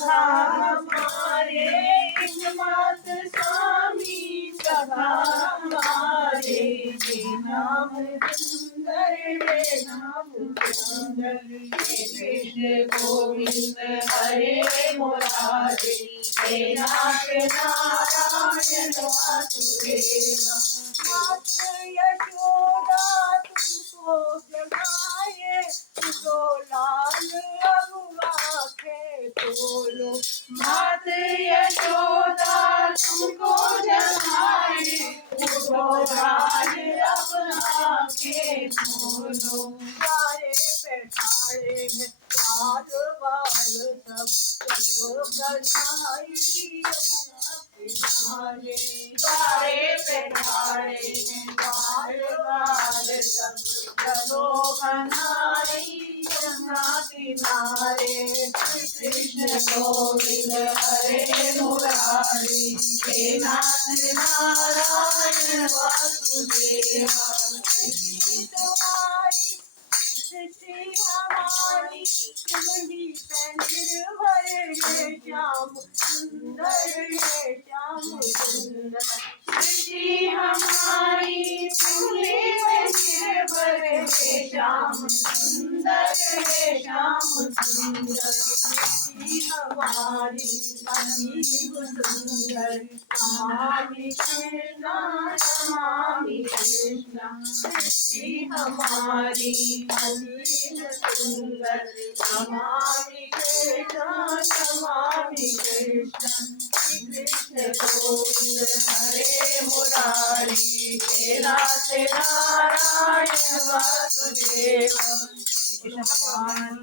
सखा हमारे एकमात स्वामी सखा हमारे ये नाम सुंदर ये नाम सुंदर कृष्ण गोविंद हरे मुरारी हे नाथ नारायण वासुदेव मात यशोदा तुमको जगाए तो लाल आखे खोलो मात यशोदा तुमको जगाए तो लाल आखे खोलो सारे बैठाए हैं बाल बाल सब गढ़ाई सारे बैठाए हैं बाल बाल सब चलो बनाई यमुना किनारे कृष्ण गोविंद हरे मुरारी हे नाथ नारायण वासुदेव तुम्हारी सृष्टि हमारी तुम्ही पे निर्भर है श्याम सुंदर है श्याम सुंदर सृष्टि हमारी तुम्ही पे निर्भर है श्याम सुंदर है श्याम सुंदर सृष्टि हमारी अजीब सुंदर नमामि कृष्णा नमामि कृष्णा सृष्टि हमारी अजीब सुंदर नमामि कृष्णा नमामि कृष्णा कृष्ण गोविंद हरे मुरारी हे नाथ नारायण वासुदेव कृष्ण भगवान